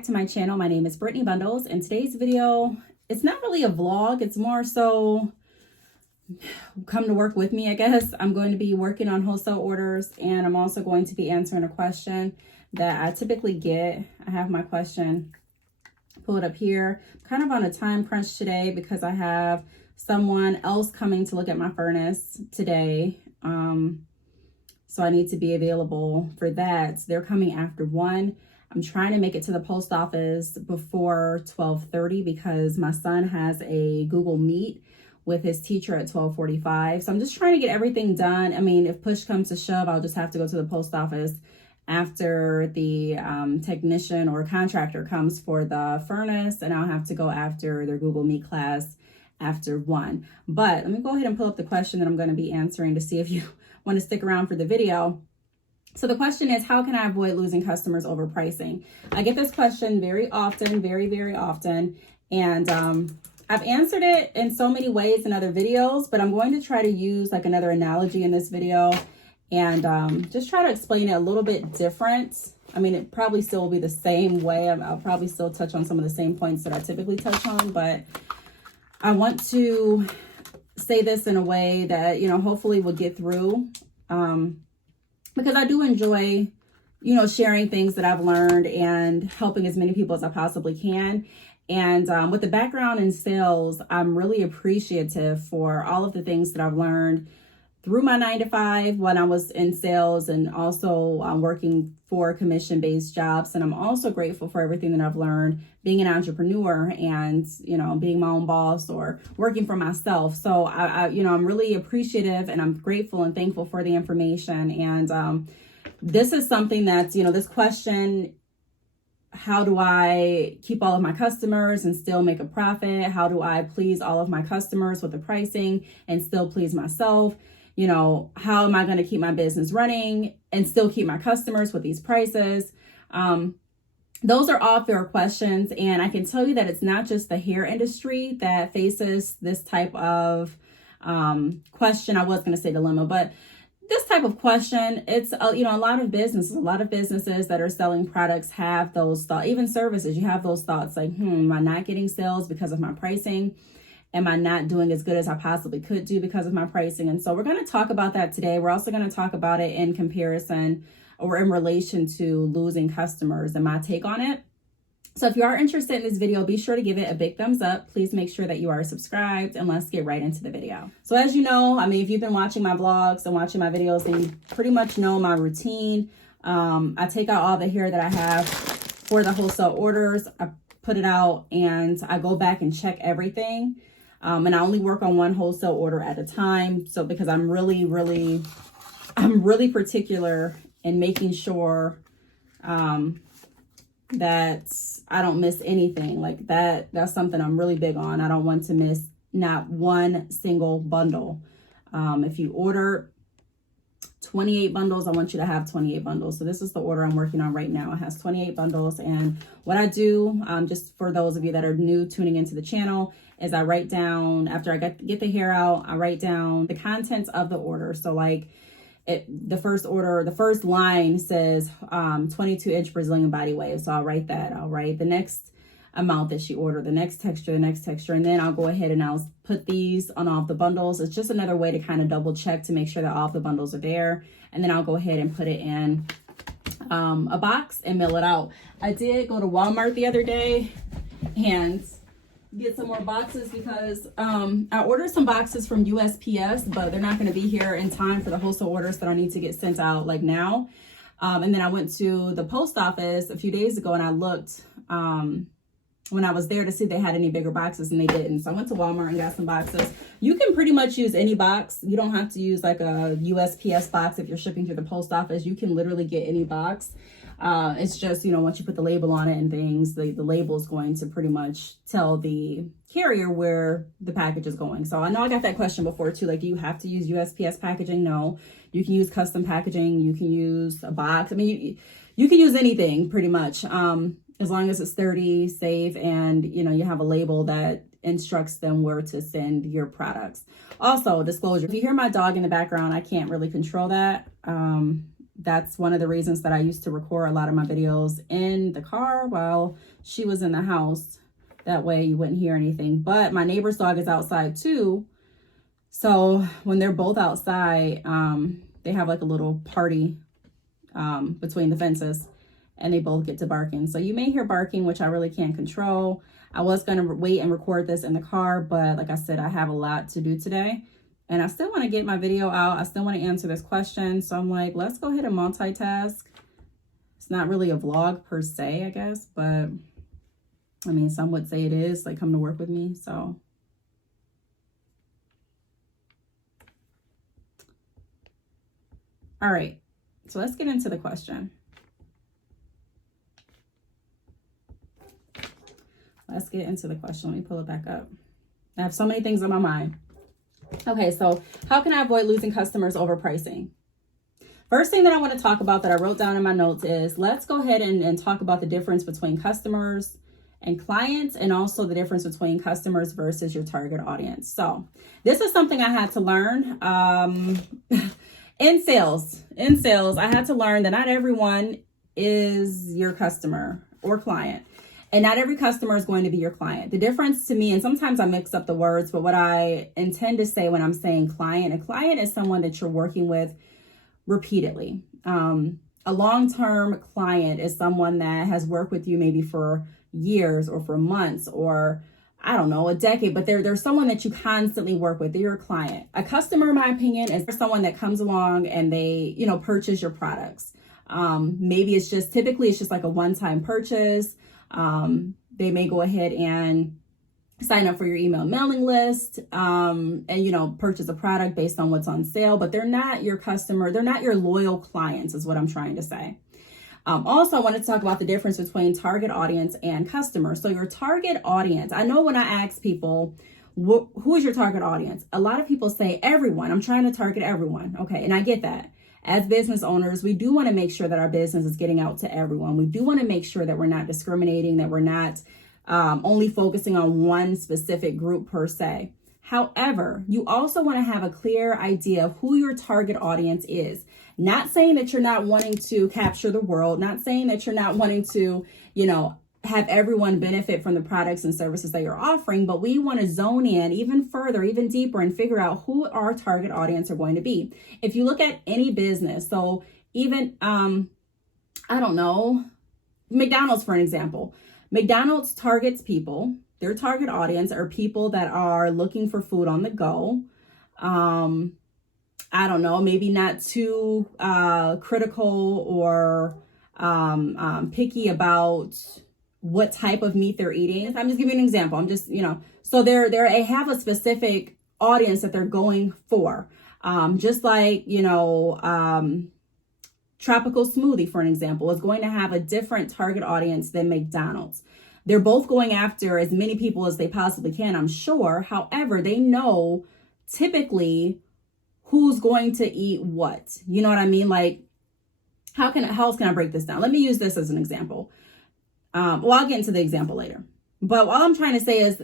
back to my channel. My name is Brittney Bundles, and today's video, it's not really a vlog. It's more so come to work with me, I guess. I'm going to be working on wholesale orders, and I'm also going to be answering a question that I typically get. I have my question pulled up here. I'm kind of on a time crunch today because I have someone else coming to look at my furnace today. So I need to be available for that. They're coming after 1. I'm trying to make it to the post office before 12:30 because my son has a Google Meet with his teacher at 12:45. So I'm just trying to get everything done. I mean, if push comes to shove, I'll just have to go to the post office after the technician or contractor comes for the furnace, and I'll have to go after their Google Meet class after 1. But let me go ahead and pull up the question that I'm going to be answering to see if you want to stick around for the video. So the question is, how can I avoid losing customers over pricing? I get this question very often, very often. And I've answered it in so many ways in other videos, but I'm going to try to use like another analogy in this video and just try to explain it a little bit different. I mean, it probably still will be the same way. I'll probably still touch on some of the same points that I typically touch on, but I want to say this in a way that, hopefully will get through. Because I do enjoy, sharing things that I've learned and helping as many people as I possibly can. And with the background in sales, I'm really appreciative for all of the things that I've learned through my 9-to-5 when I was in sales, and also working for commission-based jobs. And I'm also grateful for everything that I've learned being an entrepreneur and, being my own boss or working for myself. So I'm really appreciative, and I'm grateful and thankful for the information. And this is something that's, this question, how do I keep all of my customers and still make a profit? How do I please all of my customers with the pricing and still please myself? How am I going to keep my business running and still keep my customers with these prices? Those are all fair questions. And I can tell you that it's not just the hair industry that faces this type of question. I was going to say dilemma, but this type of question, it's, a lot of businesses that are selling products have those thoughts, even services, you have those thoughts like, am I not getting sales because of my pricing? Am I not doing as good as I possibly could do because of my pricing? And so we're going to talk about that today. We're also going to talk about it in comparison or in relation to losing customers and my take on it. So if you are interested in this video, be sure to give it a big thumbs up. Please make sure that you are subscribed, and let's get right into the video. So as you know, if you've been watching my vlogs and watching my videos, then you pretty much know my routine. I take out all the hair that I have for the wholesale orders. I put it out and I go back and check everything. And I only work on one wholesale order at a time. So because I'm really particular in making sure that I don't miss anything like that. That's something I'm really big on. I don't want to miss not one single bundle. If you order 28 bundles, I want you to have 28 bundles. So this is the order I'm working on right now. It has 28 bundles. And what I do, just for those of you that are new tuning into the channel, is I write down, after I get the hair out, I write down the contents of the order. So like the first line says 22-inch Brazilian body wave. So I'll write that. I'll write the next amount that she ordered, the next texture, and then I'll go ahead and I'll put these on all of the bundles. It's just another way to kind of double check to make sure that all of the bundles are there. And then I'll go ahead and put it in a box and mail it out. I did go to Walmart the other day and get some more boxes because I ordered some boxes from USPS, but they're not going to be here in time for the wholesale orders that I need to get sent out like now. And then I went to the post office a few days ago and I looked when I was there to see if they had any bigger boxes, and they didn't. So I went to Walmart and got some boxes. You can pretty much use any box. You don't have to use like a USPS box if you're shipping through the post office. You can literally get any box. It's just, once you put the label on it and things, the label is going to pretty much tell the carrier where the package is going. So I know I got that question before too. Like, do you have to use USPS packaging? No, you can use custom packaging. You can use a box. You can use anything pretty much. As long as it's sturdy, safe, and you have a label that instructs them where to send your products. Also, disclosure, if you hear my dog in the background, I can't really control that. that's one of the reasons that I used to record a lot of my videos in the car while she was in the house. That way you wouldn't hear anything. But my neighbor's dog is outside too. So when they're both outside, they have like a little party between the fences, and they both get to barking. So you may hear barking, which I really can't control. I was going to wait and record this in the car, but like I said, I have a lot to do today, and I still want to get my video out. I still want to answer this question. So I'm like, let's go ahead and multitask. It's not really a vlog per se, I guess, but I mean, some would say it is, like, come to work with me. So all right, so let's get into the question. Let's get into the question. Let me pull it back up. I have so many things on my mind. Okay, so how can I avoid losing customers over pricing? First thing that I want to talk about that I wrote down in my notes is let's go ahead and talk about the difference between customers and clients, and also the difference between customers versus your target audience. So this is something I had to learn in sales. I had to learn that not everyone is your customer or client. And not every customer is going to be your client. The difference to me, and sometimes I mix up the words, but what I intend to say when I'm saying client, a client is someone that you're working with repeatedly. A long-term client is someone that has worked with you maybe for years or for months or I don't know, a decade, but they're someone that you constantly work with. They're your client. A customer, in my opinion, is someone that comes along and they, purchase your products. Maybe typically it's just like a one-time purchase. They may go ahead and sign up for your email mailing list, and, purchase a product based on what's on sale, but they're not your customer. They're not your loyal clients is what I'm trying to say. Also, I wanted to talk about the difference between target audience and customer. So your target audience, I know when I ask people, who is your target audience? A lot of people say everyone. I'm trying to target everyone. Okay. And I get that. As business owners, we do want to make sure that our business is getting out to everyone. We do want to make sure that we're not discriminating, that we're not only focusing on one specific group per se. However, you also want to have a clear idea of who your target audience is. Not saying that you're not wanting to capture the world, not saying that you're not wanting to, have everyone benefit from the products and services that you're offering, but we want to zone in even further, even deeper, and figure out who our target audience are going to be. If you look at any business, so even, I don't know, McDonald's, for an example. McDonald's targets people. Their target audience are people that are looking for food on the go. I don't know, maybe not too critical or picky about what type of meat they're eating. I'm just giving you an example. I'm just, so they have a specific audience that they're going for. Just like, Tropical Smoothie, for an example, is going to have a different target audience than McDonald's. They're both going after as many people as they possibly can, I'm sure. However, they know typically who's going to eat what. You know what I mean? Like, how else can I break this down? Let me use this as an example. I'll get into the example later. But all I'm trying to say is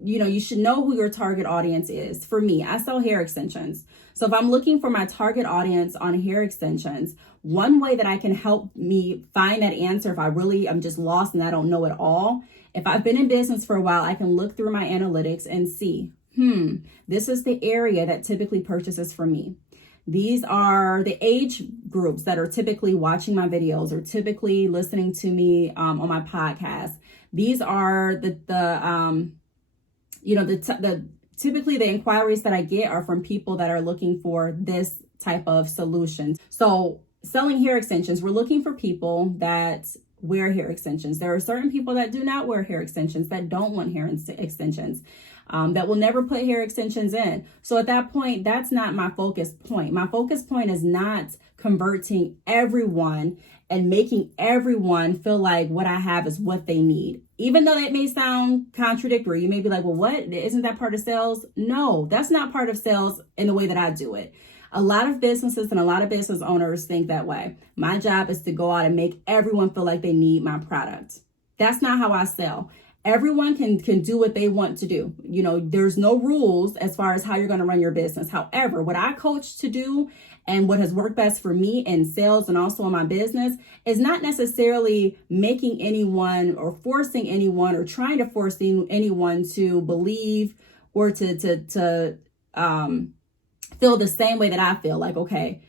you should know who your target audience is. For me, I sell hair extensions. So if I'm looking for my target audience on hair extensions, one way that I can help me find that answer if I'm just lost and I don't know it all, if I've been in business for a while, I can look through my analytics and see, this is the area that typically purchases from me. These are the age groups that are typically watching my videos or typically listening to me on my podcast. These are typically the inquiries that I get are from people that are looking for this type of solution. So selling hair extensions, we're looking for people that wear hair extensions. There are certain people that do not wear hair extensions, that don't want hair extensions, that will never put hair extensions in. So at that point, that's not my focus point. My focus point is not converting everyone and making everyone feel like what I have is what they need. Even though that may sound contradictory, you may be like, well, what? Isn't that part of sales? No, that's not part of sales in the way that I do it. A lot of businesses and a lot of business owners think that way. My job is to go out and make everyone feel like they need my product. That's not how I sell. Everyone can do what they want to do. You know, there's no rules as far as how you're going to run your business. However, what I coach to do and what has worked best for me in sales and also in my business is not necessarily making anyone or forcing anyone or trying to force anyone to believe or to feel the same way that I feel. Like, okay,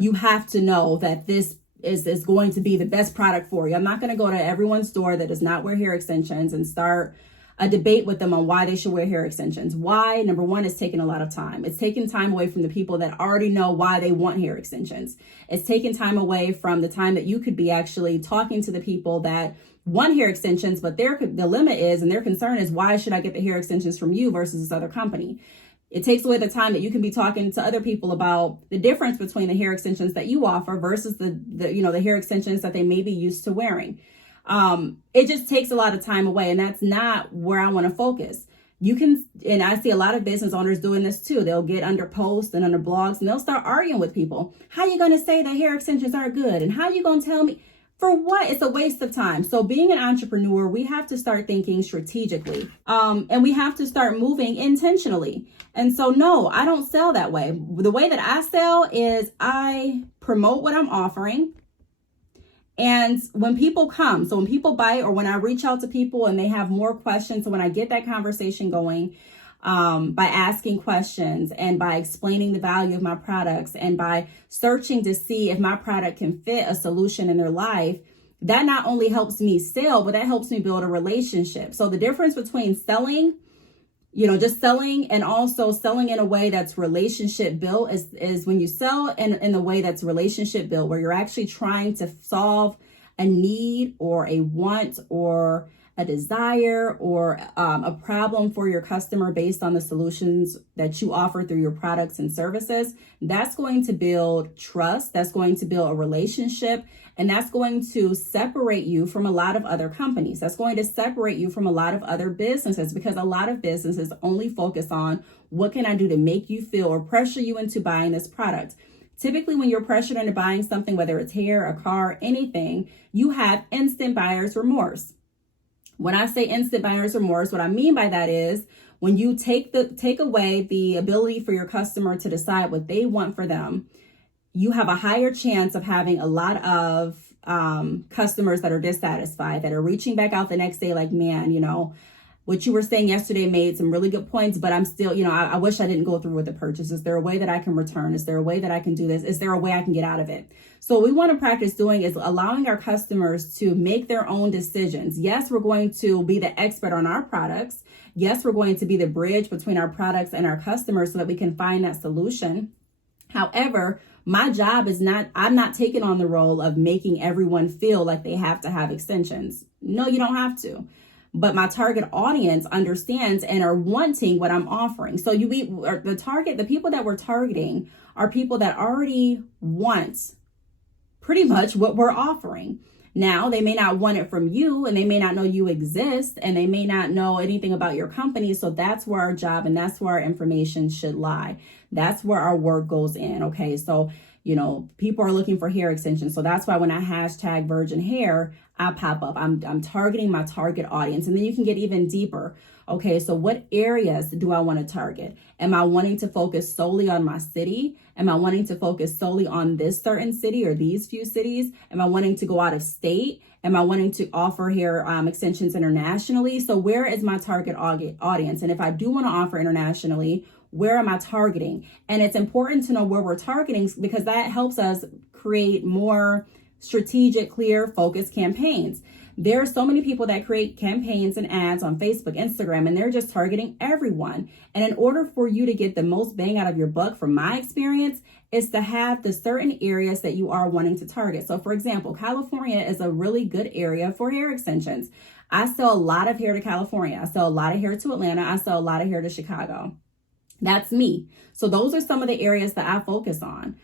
you have to know that this is going to be the best product for you. I'm not going to go to everyone's store that does not wear hair extensions and start a debate with them on why they should wear hair extensions. Why? Number one, it's taking a lot of time. It's taking time away from the people that already know why they want hair extensions. It's taking time away from the time that you could be actually talking to the people that want hair extensions, but the limit is, and their concern is, why should I get the hair extensions from you versus this other company? It takes away the time that you can be talking to other people about the difference between the hair extensions that you offer versus the hair extensions that they may be used to wearing. It just takes a lot of time away, and that's not where I want to focus. You can, and I see a lot of business owners doing this too. They'll get under posts and under blogs and they'll start arguing with people. How you going to say that hair extensions aren't good? And how you going to tell me? For what? It's a waste of time. So being an entrepreneur, we have to start thinking strategically, and we have to start moving intentionally. And so, no, I don't sell that way. The way that I sell is I promote what I'm offering. And when people come, so when people buy or when I reach out to people and they have more questions, so when I get that conversation going, by asking questions and by explaining the value of my products and by searching to see if my product can fit a solution in their life, that not only helps me sell, but that helps me build a relationship. So the difference between selling, just selling and also selling in a way that's relationship built is when you sell in the way that's relationship built, where you're actually trying to solve a need or a want or a desire or a problem for your customer based on the solutions that you offer through your products and services. That's going to build trust. That's going to build a relationship. And that's going to separate you from a lot of other companies. That's going to separate you from a lot of other businesses, because a lot of businesses only focus on what can I do to make you feel or pressure you into buying this product. Typically, when you're pressured into buying something, whether it's hair, a car, anything, you have instant buyer's remorse. When I say instant buyer's remorse, what I mean by that is when you take away the ability for your customer to decide what they want for them, you have a higher chance of having a lot of customers that are dissatisfied, that are reaching back out the next day like, man, what you were saying yesterday made some really good points, but I'm still, I wish I didn't go through with the purchase. Is there a way that I can return? Is there a way that I can do this? Is there a way I can get out of it? So what we want to practice doing is allowing our customers to make their own decisions. Yes, we're going to be the expert on our products. Yes, we're going to be the bridge between our products and our customers so that we can find that solution. However, my job is I'm not taking on the role of making everyone feel like they have to have extensions. No, you don't have to. But my target audience understands and are wanting what I'm offering. So the people that we're targeting are people that already want pretty much what we're offering. Now, they may not want it from you, and they may not know you exist, and they may not know anything about your company. So that's where our job and that's where our information should lie. That's where our work goes in. Okay. So, people are looking for hair extensions. So that's why when I hashtag virgin hair, I pop up. I'm targeting my target audience. And then you can get even deeper. Okay, so what areas do I want to target? Am I wanting to focus solely on my city? Am I wanting to focus solely on this certain city or these few cities? Am I wanting to go out of state? Am I wanting to offer hair extensions internationally? So where is my target audience? And if I do want to offer internationally, where am I targeting? And it's important to know where we're targeting, because that helps us create more strategic, clear, focused campaigns. There are so many people that create campaigns and ads on Facebook, Instagram, and they're just targeting everyone. And in order for you to get the most bang out of your buck, from my experience, is to have the certain areas that you are wanting to target. So for example, California is a really good area for hair extensions. I sell a lot of hair to California. I sell a lot of hair to Atlanta. I sell a lot of hair to Chicago. That's me. So those are some of the areas that I focus on.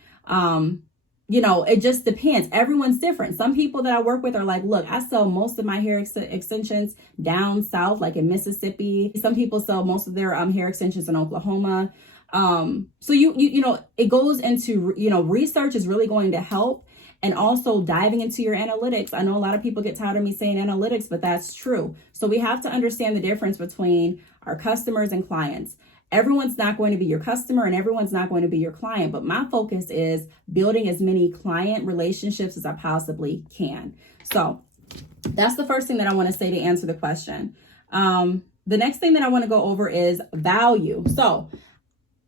It just depends. Everyone's different. Some people that I work with are like, look, I sell most of my hair extensions down south, like in Mississippi. Some people sell most of their hair extensions in Oklahoma. So it goes into, research is really going to help. and also diving into your analytics. I know a lot of people get tired of me saying analytics, but that's true. So we have to understand the difference between our customers and clients. Everyone's not going to be your customer and everyone's not going to be your client, but my focus is building as many client relationships as I possibly can. So that's the first thing that I want to say to answer the question. The next thing that I want to go over is value. So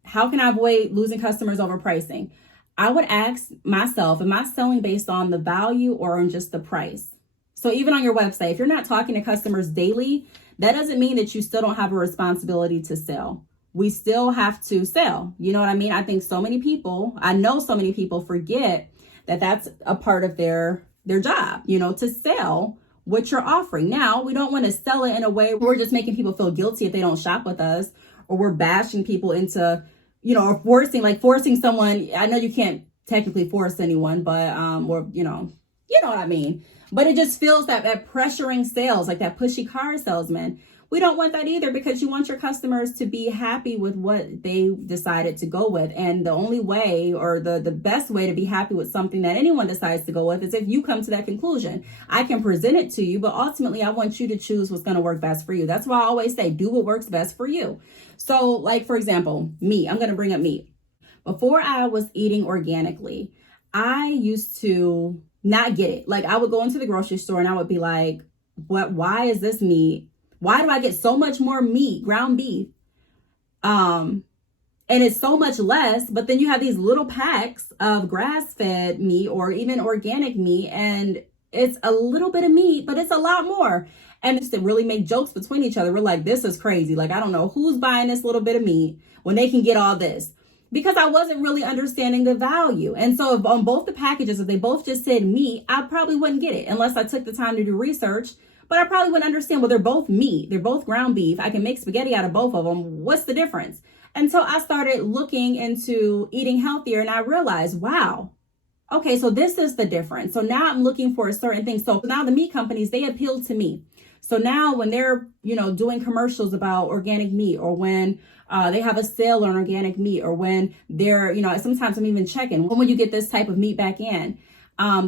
how can I avoid losing customers over pricing? I would ask myself, am I selling based on the value or on just the price? So even on your website, if you're not talking to customers daily, that doesn't mean that you still don't have a responsibility to sell. We still have to sell. You know what I mean? I think I know so many people forget that that's a part of their job, to sell what you're offering. Now, we don't want to sell it in a way where we're just making people feel guilty if they don't shop with us, or we're bashing people into, or forcing someone. I know you can't technically force anyone, but, or, you know what I mean? But it just feels that pressuring sales, like that pushy car salesman. We don't want that either, because you want your customers to be happy with what they decided to go with. And the only way, or the best way to be happy with something that anyone decides to go with, is if you come to that conclusion. I can present it to you, but ultimately I want you to choose what's going to work best for you. That's why I always say, do what works best for you. So like, for example, meat. I'm going to bring up meat. Before I was eating organically, I used to not get it. Like, I would go into the grocery store and I would be like, why is this meat? Why do I get so much more meat, ground beef? And it's so much less, but then you have these little packs of grass-fed meat or even organic meat, and it's a little bit of meat, but it's a lot more. And just to really make jokes between each other, we're like, this is crazy. Like, I don't know who's buying this little bit of meat when they can get all this. Because I wasn't really understanding the value. And so if on both the packages, if they both just said meat, I probably wouldn't get it unless I took the time to do research. But I probably wouldn't understand, well, they're both meat. They're both ground beef. I can make spaghetti out of both of them. What's the difference? And so I started looking into eating healthier, and I realized, wow, okay, so this is the difference. So now I'm looking for a certain thing. So now the meat companies, they appeal to me. So now when they're, doing commercials about organic meat, or when they have a sale on organic meat, or when they're, sometimes I'm even checking, when will you get this type of meat back in?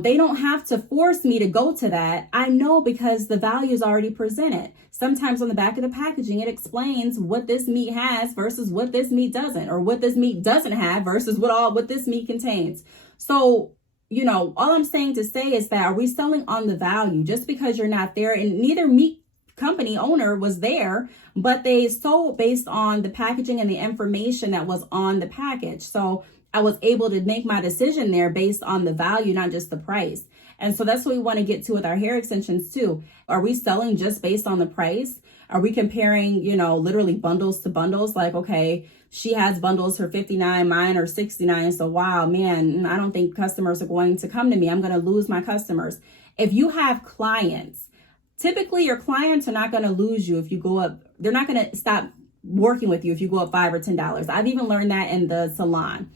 They don't have to force me to go to that. I know, because the value is already presented. Sometimes on the back of the packaging, it explains what this meat has versus what this meat doesn't, or what this meat doesn't have versus what this meat contains. So, all I'm saying to say is that, are we selling on the value? Just because you're not there, and neither meat company owner was there, but they sold based on the packaging and the information that was on the package. So I was able to make my decision there based on the value, not just the price. And so that's what we want to get to with our hair extensions too. Are we selling just based on the price? Are we comparing, literally bundles to bundles? Like, okay, she has bundles for $59, mine are $69. So wow, man, I don't think customers are going to come to me. I'm going to lose my customers. If you have clients, typically your clients are not going to lose you if you go up. They're not going to stop working with you if you go up $5 or $10. I've even learned that in the salon.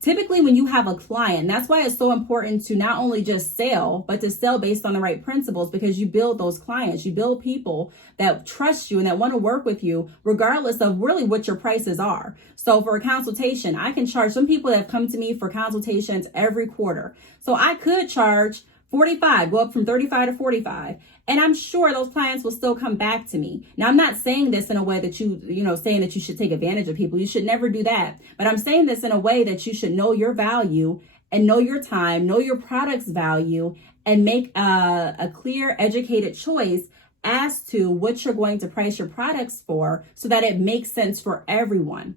Typically, when you have a client, that's why it's so important to not only just sell, but to sell based on the right principles, because you build those clients, you build people that trust you and that want to work with you, regardless of really what your prices are. So for a consultation, I can charge some people that have come to me for consultations every quarter. So I could charge $45, go up from $35 to $45. And I'm sure those clients will still come back to me. Now, I'm not saying this in a way that saying that you should take advantage of people. You should never do that. But I'm saying this in a way that you should know your value and know your time, know your product's value, and make a clear, educated choice as to what you're going to price your products for, so that it makes sense for everyone.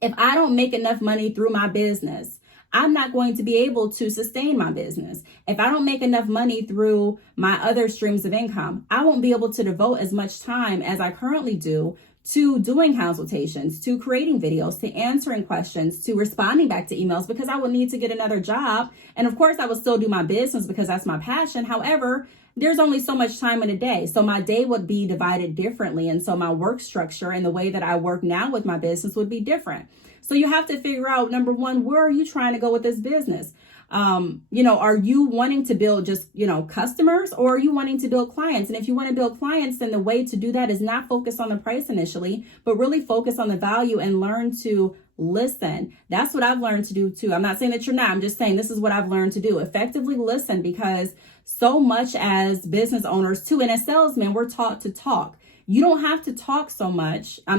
If I don't make enough money through my business, I'm not going to be able to sustain my business. If I don't make enough money through my other streams of income, I won't be able to devote as much time as I currently do to doing consultations, to creating videos, to answering questions, to responding back to emails, because I will need to get another job. And of course, I will still do my business because that's my passion. However, there's only so much time in a day. So my day would be divided differently. And so my work structure and the way that I work now with my business would be different. So you have to figure out, number one, where are you trying to go with this business? Are you wanting to build just, customers, or are you wanting to build clients? And if you want to build clients, then the way to do that is not focus on the price initially, but really focus on the value and learn to listen. That's what I've learned to do too. I'm not saying that you're not. I'm just saying this is what I've learned to do. Effectively listen, because so much as business owners too, and as salesmen, we're taught to talk. You don't have to talk so much. I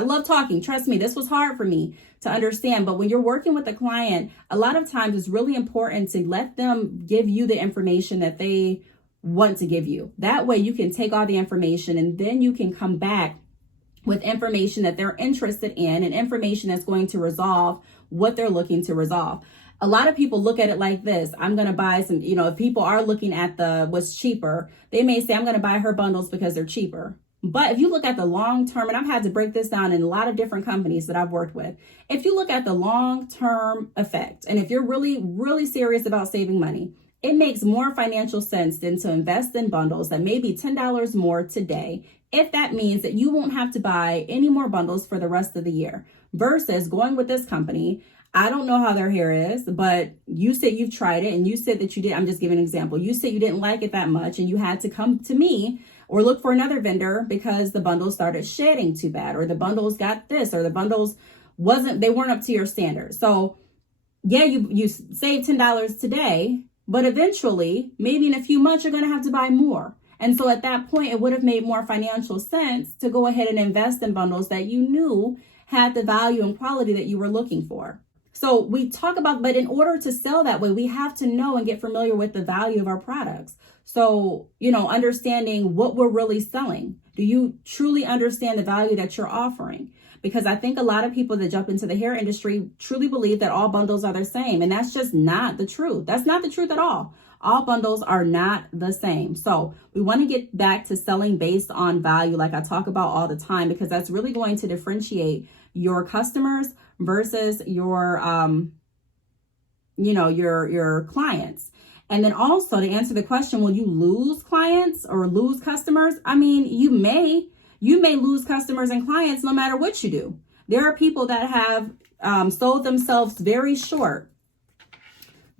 love talking. Trust me, this was hard for me to understand. But when you're working with a client, a lot of times it's really important to let them give you the information that they want to give you. That way you can take all the information and then you can come back with information that they're interested in and information that's going to resolve what they're looking to resolve. A lot of people look at it like this. I'm going to buy some, if people are looking at what's cheaper, they may say, I'm going to buy her bundles because they're cheaper. But if you look at the long term, and I've had to break this down in a lot of different companies that I've worked with, if you look at the long term effect, and if you're really, really serious about saving money, it makes more financial sense than to invest in bundles that may be $10 more today, if that means that you won't have to buy any more bundles for the rest of the year, versus going with this company. I don't know how their hair is, but you said you've tried it and you said that you did. I'm just giving an example. You said you didn't like it that much and you had to come to me or look for another vendor because the bundles started shedding too bad, or the bundles got this, or the bundles weren't up to your standards. So yeah, you saved $10 today, but eventually, maybe in a few months, you're going to have to buy more. And so at that point, it would have made more financial sense to go ahead and invest in bundles that you knew had the value and quality that you were looking for. So we talk about, but in order to sell that way, we have to know and get familiar with the value of our products. So, understanding what we're really selling. Do you truly understand the value that you're offering? Because I think a lot of people that jump into the hair industry truly believe that all bundles are the same. And that's just not the truth. That's not the truth at all. All bundles are not the same. So we want to get back to selling based on value, like I talk about all the time, because that's really going to differentiate your customers versus your clients. And then also, to answer the question, will you lose clients or lose customers? I mean, you may lose customers and clients no matter what you do. There are people that have sold themselves very short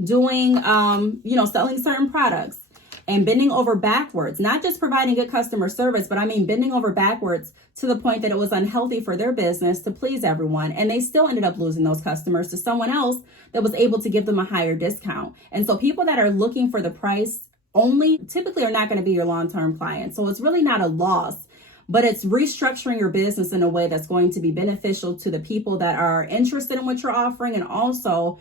doing, selling certain products and bending over backwards, not just providing good customer service, but I mean bending over backwards to the point that it was unhealthy for their business to please everyone. And they still ended up losing those customers to someone else that was able to give them a higher discount. And so people that are looking for the price only typically are not going to be your long-term clients. So it's really not a loss, but it's restructuring your business in a way that's going to be beneficial to the people that are interested in what you're offering, and also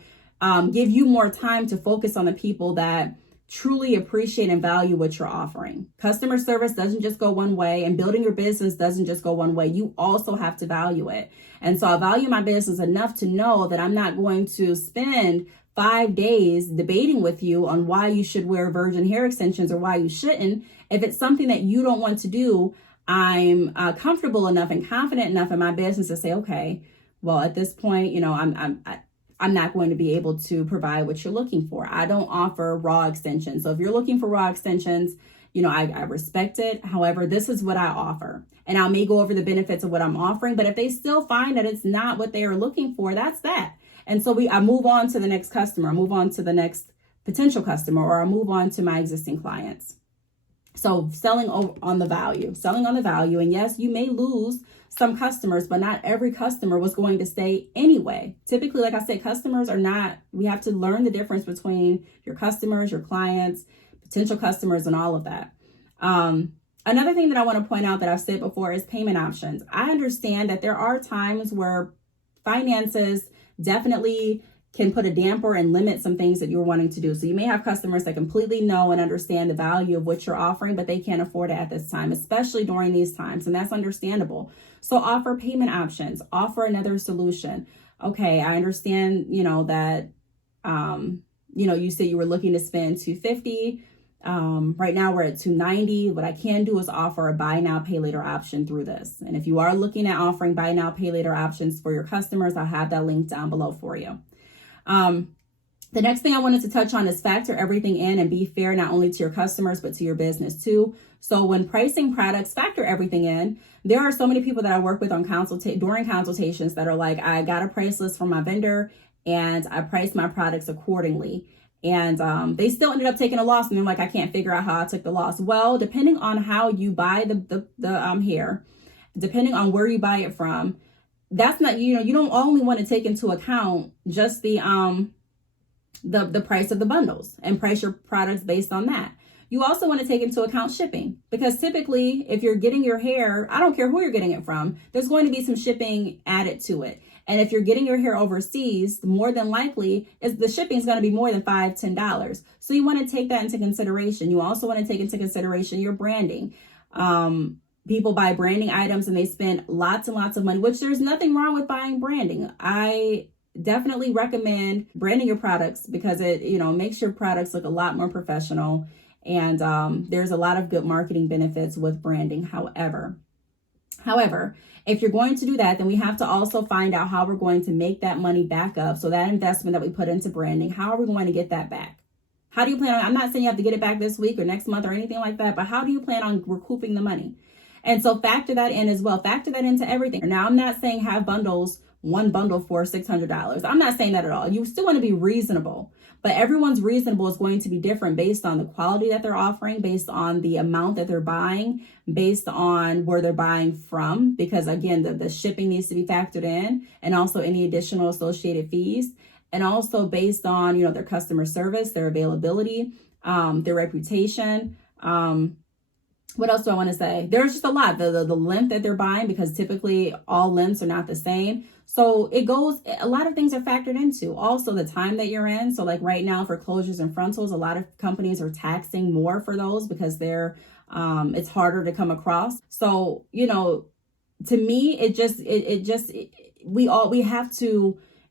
give you more time to focus on the people that truly appreciate and value what you're offering. Customer service doesn't just go one way, and building your business doesn't just go one way. You also have to value it. And so I value my business enough to know that I'm not going to spend 5 days debating with you on why you should wear virgin hair extensions or why you shouldn't. If it's something that you don't want to do, I'm comfortable enough and confident enough in my business to say, okay, well, at this point, I'm not going to be able to provide what you're looking for. I don't offer raw extensions. So if you're looking for raw extensions, I respect it. However, this is what I offer. And I may go over the benefits of what I'm offering, but if they still find that it's not what they are looking for, that's that. And so I move on to the next customer, I move on to the next potential customer, or I move on to my existing clients. So selling on the value. And yes, you may lose some customers, but not every customer was going to stay anyway. Typically, like I said, we have to learn the difference between your customers, your clients, potential customers, and all of that. Another thing that I want to point out that I've said before is payment options. I understand that there are times where finances definitely can put a damper and limit some things that you're wanting to do. So you may have customers that completely know and understand the value of what you're offering, but they can't afford it at this time, especially during these times. And that's understandable. So offer payment options, offer another solution. Okay, I understand, that, you said you were looking to spend $250. Right now we're at $290. What I can do is offer a buy now, pay later option through this. And if you are looking at offering buy now, pay later options for your customers, I'll have that link down below for you. The next thing I wanted to touch on is factor everything in and be fair, not only to your customers, but to your business too. So when pricing products, factor everything in. There are so many people that I work with on during consultations that are like, I got a price list from my vendor and I priced my products accordingly. And they still ended up taking a loss, and they're like, I can't figure out how I took the loss. Well, depending on how you buy the hair, depending on where you buy it from, that's not, you don't only want to take into account just the price of the bundles and price your products based on that. You also want to take into account shipping, because typically if you're getting your hair, I don't care who you're getting it from, there's going to be some shipping added to it. And if you're getting your hair overseas, more than likely the shipping is going to be more than $5-10. So you want to take that into consideration. You also want to take into consideration your branding. People buy branding items and they spend lots and lots of money, which there's nothing wrong with buying branding. I definitely recommend branding your products because it, makes your products look a lot more professional. And there's a lot of good marketing benefits with branding. However, if you're going to do that, then we have to also find out how we're going to make that money back up. So that investment that we put into branding, how are we going to get that back? How do you plan on, I'm not saying you have to get it back this week or next month or anything like that, but how do you plan on recouping the money? And so factor that in as well. Factor that into everything. Now, I'm not saying have bundles, one bundle for $600. I'm not saying that at all. You still want to be reasonable, but everyone's reasonable is going to be different based on the quality that they're offering, based on the amount that they're buying, based on where they're buying from, because again, the shipping needs to be factored in, and also any additional associated fees, and also based on, their customer service, their availability, their reputation. What else do I want to say? There's just a lot. The length that they're buying, because typically all lengths are not the same. So a lot of things are factored into. Also the time that you're in. So like right now for closures and frontals, a lot of companies are taxing more for those because it's harder to come across. So, to me,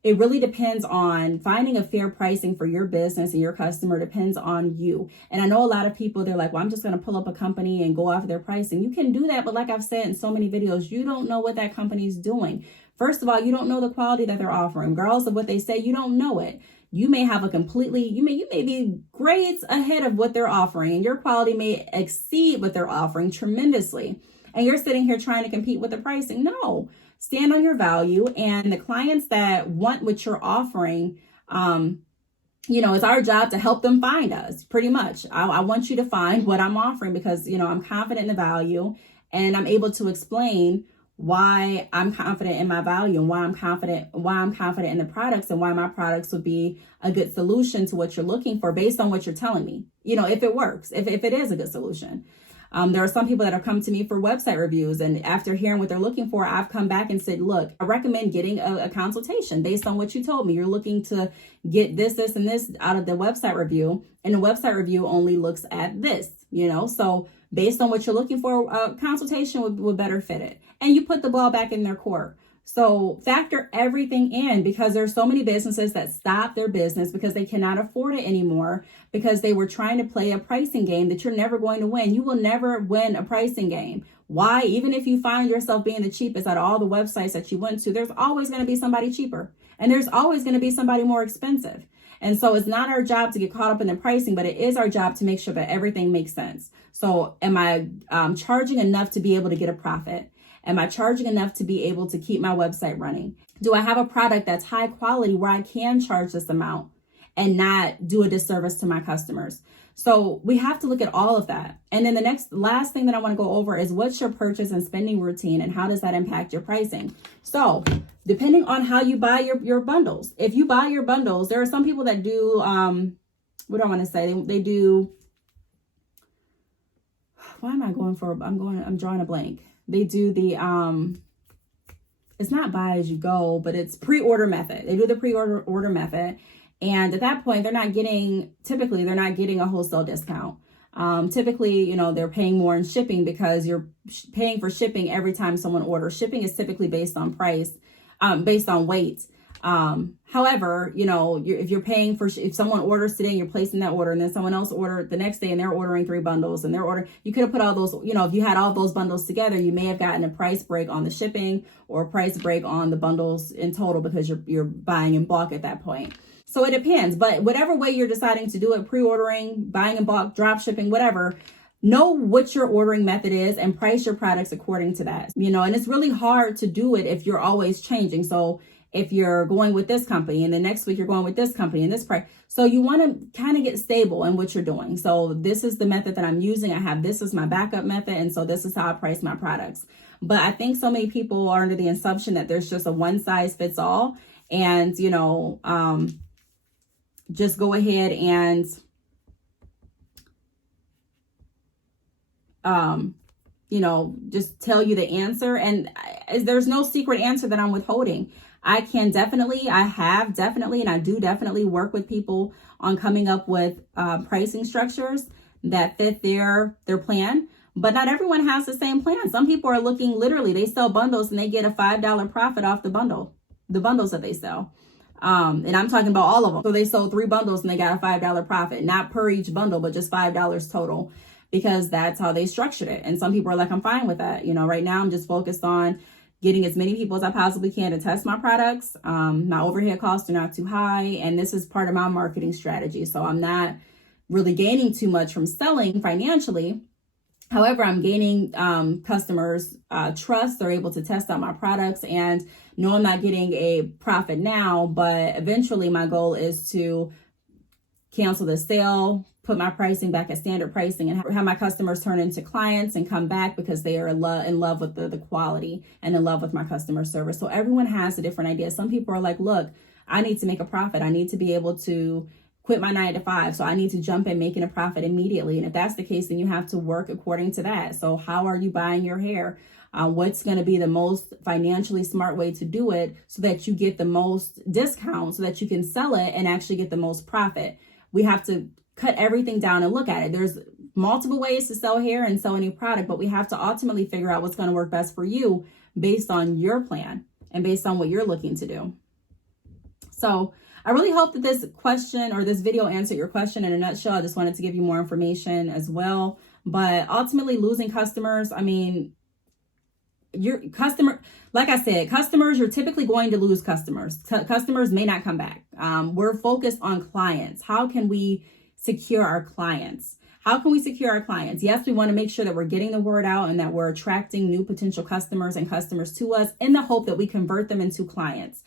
it really depends on finding a fair pricing for your business and your customer. Depends on you. And I know a lot of people, they're like, well, I'm just going to pull up a company and go off their pricing. You can do that. But like I've said in so many videos, you don't know what that company's doing. First of all, you don't know the quality that they're offering. Regardless of what they say, you don't know it. You may have you may be grades ahead of what they're offering, and your quality may exceed what they're offering tremendously. And you're sitting here trying to compete with the pricing. No. Stand on your value, and the clients that want what you're offering, it's our job to help them find us pretty much. I want you to find what I'm offering because, I'm confident in the value, and I'm able to explain why I'm confident in my value and why I'm confident in the products and why my products would be a good solution to what you're looking for based on what you're telling me, if it works, if it is a good solution. There are some people that have come to me for website reviews, and after hearing what they're looking for, I've come back and said, look, I recommend getting a consultation based on what you told me. You're looking to get this, and this out of the website review, and the website review only looks at this, so based on what you're looking for, a consultation would better fit it. And you put the ball back in their court. So factor everything in, because there's so many businesses that stop their business because they cannot afford it anymore, because they were trying to play a pricing game that you're never going to win. You will never win a pricing game. Why? Even if you find yourself being the cheapest out of all the websites that you went to, there's always going to be somebody cheaper, and there's always going to be somebody more expensive. And so it's not our job to get caught up in the pricing, but it is our job to make sure that everything makes sense. So am I charging enough to be able to get a profit? Am I charging enough to be able to keep my website running? Do I have a product that's high quality where I can charge this amount and not do a disservice to my customers? So we have to look at all of that. And then the last thing that I want to go over is, what's your purchase and spending routine, and how does that impact your pricing? So depending on how you buy your bundles, if you buy your bundles, there are some people that do, what do I want to say? They do, I'm drawing a blank. They do the, it's not buy as you go, but it's pre-order method. They do the pre-order method. And at that point, typically they're not getting a wholesale discount. Typically, they're paying more in shipping because you're paying for shipping every time someone orders. Shipping is typically based on price, based on weight. However, if someone orders today and you're placing that order, and then someone else ordered the next day and they're ordering 3 bundles, and you could have put all those, if you had all those bundles together, you may have gotten a price break on the shipping or a price break on the bundles in total because you're buying in bulk at that point. So it depends, but whatever way you're deciding to do it, pre-ordering, buying in bulk, drop shipping, whatever, know what your ordering method is and price your products according to that, and it's really hard to do it if you're always changing. So if you're going with this company, and the next week you're going with this company and this price. So you want to kind of get stable in what you're doing. So this is the method that I'm using. I have this as my backup method. And so this is how I price my products. But I think so many people are under the assumption that there's just a one size fits all. And, you know, just go ahead and, you know, just tell you the answer. And there's no secret answer that I'm withholding. I have definitely, and I do definitely work with people on coming up with pricing structures that fit their plan. But not everyone has the same plan. Some people are looking, literally, they sell bundles and they get a $5 profit off the bundles that they sell. And I'm talking about all of them. So they sold 3 bundles and they got a $5 profit, not per each bundle, but just $5 total, because that's how they structured it. And some people are like, I'm fine with that. You know, right now I'm just focused on getting as many people as I possibly can to test my products. My overhead costs are not too high. And this is part of my marketing strategy. So I'm not really gaining too much from selling financially. However, I'm gaining customers' trust. They're able to test out my products, and no, I'm not getting a profit now, but eventually my goal is to cancel the sale, put my pricing back at standard pricing, and have my customers turn into clients and come back because they are in love with the quality and in love with my customer service. So everyone has a different idea. Some people are like, look, I need to make a profit. I need to be able to quit my 9 to 5. So I need to jump in making a profit immediately. And if that's the case, then you have to work according to that. So how are you buying your hair? What's going to be the most financially smart way to do it so that you get the most discount so that you can sell it and actually get the most profit? We have to cut everything down and look at it. There's multiple ways to sell hair and sell any product, but we have to ultimately figure out what's going to work best for you based on your plan and based on what you're looking to do. So I really hope that this question or this video answered your question in a nutshell. I just wanted to give you more information as well. But ultimately, losing customers, I mean, your customer, like I said, customers, you're typically going to lose customers. Customers may not come back. We're focused on clients. How can we secure our clients? How can we secure our clients? Yes, we want to make sure that we're getting the word out and that we're attracting new potential customers and customers to us in the hope that we convert them into clients.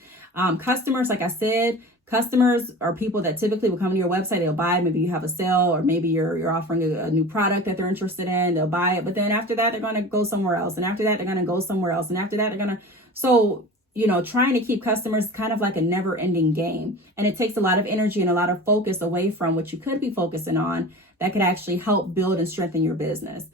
Customers, like I said, customers are people that typically will come to your website. They'll buy, maybe you have a sale, or maybe you're offering a new product that they're interested in. They'll buy it, but then after that, they're going to go somewhere else. And after that, they're going to go somewhere else. And after that, so, you know, trying to keep customers kind of like a never ending game. And it takes a lot of energy and a lot of focus away from what you could be focusing on that could actually help build and strengthen your business.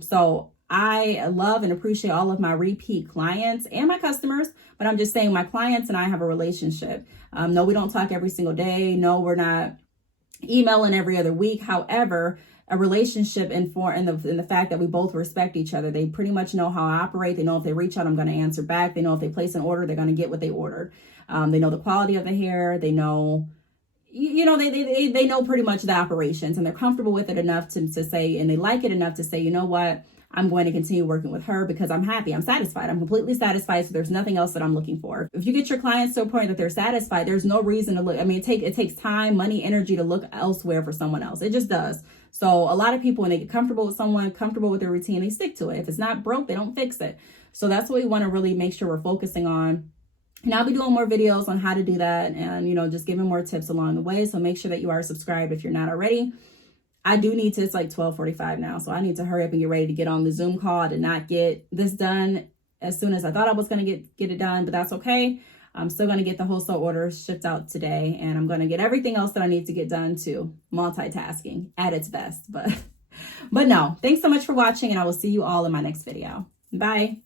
So I love and appreciate all of my repeat clients and my customers, but I'm just saying my clients and I have a relationship. No, we don't talk every single day. No, we're not emailing every other week. However, a relationship in the fact that we both respect each other. They pretty much know how I operate. They know if they reach out, I'm going to answer back. They know if they place an order, they're going to get what they ordered. They know the quality of the hair. They know, you know, they know pretty much the operations, and they're comfortable with it enough to say, and they like it enough to say, you know what, I'm going to continue working with her because I'm happy. I'm satisfied. I'm completely satisfied. So there's nothing else that I'm looking for. If you get your clients to a point that they're satisfied, there's no reason to look. I mean, it takes time, money, energy to look elsewhere for someone else. It just does. So a lot of people, when they get comfortable with someone, comfortable with their routine, they stick to it. If it's not broke, they don't fix it. So that's what we want to really make sure we're focusing on. And I'll be doing more videos on how to do that and, you know, just giving more tips along the way. So make sure that you are subscribed if you're not already. I do need to, it's like 12:45 now, so I need to hurry up and get ready to get on the Zoom call. I did not get this done as soon as I thought I was going to get it done, but that's okay. I'm still going to get the wholesale orders shipped out today, and I'm going to get everything else that I need to get done too. Multitasking at its best, but no. Thanks so much for watching, and I will see you all in my next video. Bye.